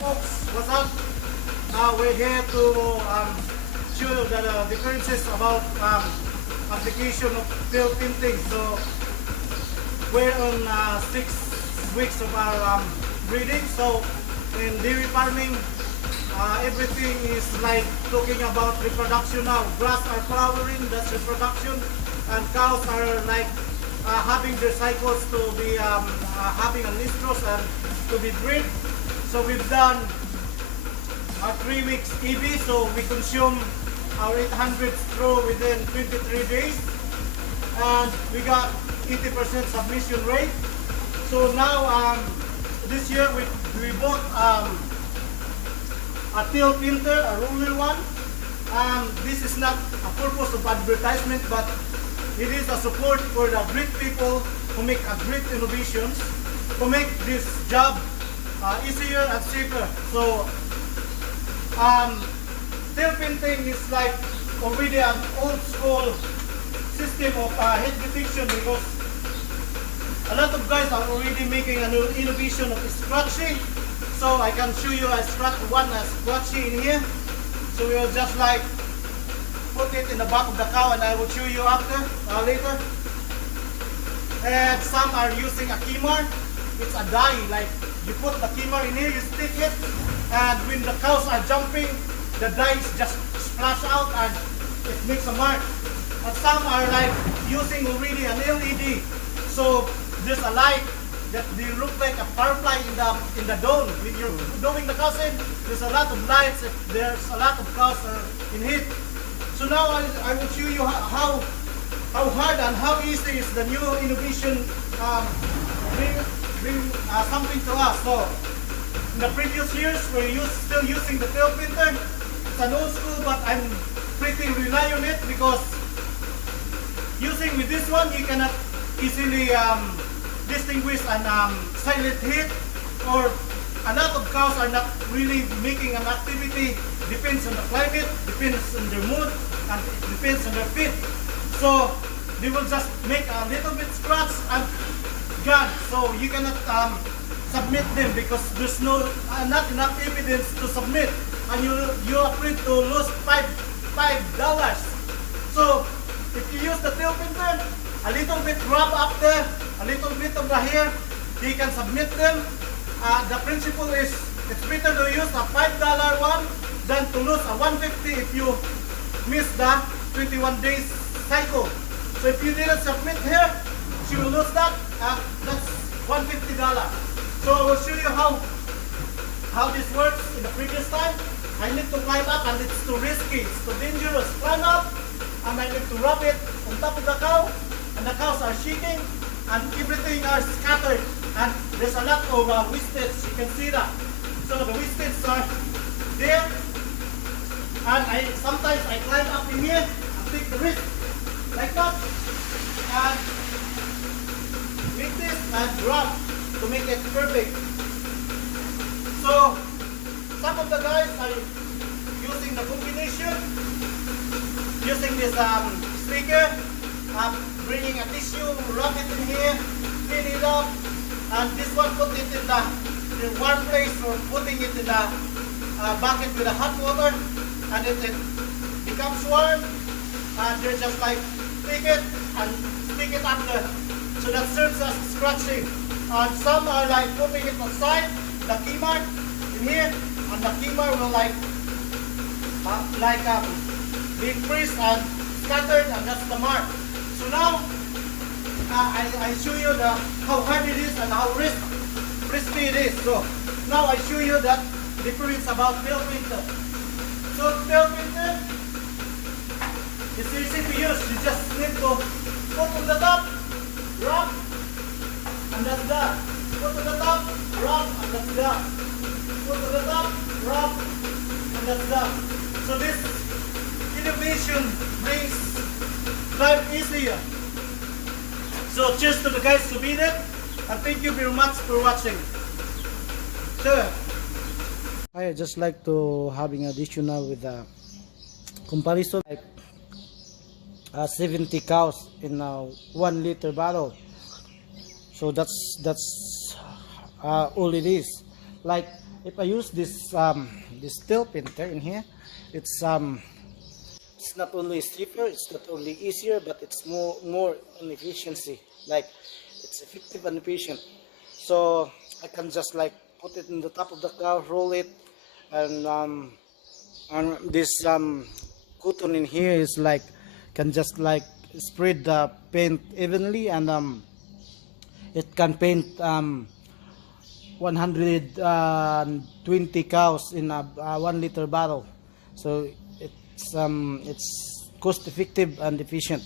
Folks, what's up? We're here to show the differences about application of field tinting. So we're on 6 weeks of our breeding. So in dairy farming, everything is like talking about reproduction now. Grass are flowering, that's reproduction, and cows are like having their cycles to be having an estrus and to be bred. So we've done 3 weeks EB, so we consume our 800 straw within 23 days, and we got 80% submission rate. So now this year we bought a tail filter, a roller one. This is not a purpose of advertisement, but it is a support for the great people who make a great innovations to make this job easier and safer. So tail pinting is like already an old school system of head detection, because a lot of guys are already making an innovation of scratching. So I can show you a scratchy in here. So we will just like put it in the back of the cow, and I will show you after later. And some are using a kimar. It's a dye, like you put the kimar in here, you stick it, and when the cows are jumping, the dyes just splash out and it makes a mark. And some are like using already an LED. So there's a light that they look like a firefly in the dawn. When you're doing the cows in, there's a lot of lights. If there's a lot of cows in heat. So now I will show you how hard and how easy is the new innovation bring something to us. So in the previous years, we're still using the tail filter. It's an old school, but I'm pretty rely on it, because using with this one, you cannot easily distinguish an silent heat, or a lot of cows are not really making an activity. Depends on the climate, depends on their mood, and it depends on their feet. So they will just make a little bit scratch and gone. So you cannot submit them, because there's not enough evidence to submit, and you're afraid to lose $5. So if you use the tail filter, a little bit rub up there, a little bit of the hair, you can submit them. The principle is it's better to use a $5 one than to lose a $150 if you miss the 21 days cycle. So if you didn't submit here, you will lose that, and that's $150. So I will show you how this works in the previous time. I need to climb up, and it's too risky, it's too dangerous. Climb up, and I need to rub it on top of the cow, and the cows are shaking, and everything are scattered, and there's a lot of wastage. You can see that. So the wastage are there, and sometimes I climb up in here and take the risk like that, and make this and rub to make it perfect. So some of the guys are using the combination, using this sticker, bringing a tissue, rub it in here, clean it up, and this one put it in the warm place, or putting it in the bucket with the hot water, and it becomes warm, and they just like take it and stick it under. So that serves as scratching. And some are like putting it aside, the kimar in here, and the kimar will like be freeze and scattered, and that's the mark. So now I show you how hard it is and how crispy it is. So now I show you that difference about tail filter. So tail filter, it's easy to use. You just need to put on the top, rub, and that's that. Put on the top, rub, and that's that. Put on the top, rub, and that's that. So this innovation brings life easier. So cheers to the guys who did it, and thank you very much for watching. Sure. I just like to having additional with the comparison, like 70 cows in a 1 liter bottle. So that's all it is. Like if I use this this steel painter in here, it's not only safer, it's not only easier, but it's more on efficiency. Like it's effective and efficient. So I can just like put it in the top of the car, roll it, and this cotton in here is like can just like spread the paint evenly, and it can paint 120 cows in a 1 liter bottle. So it's cost effective and efficient.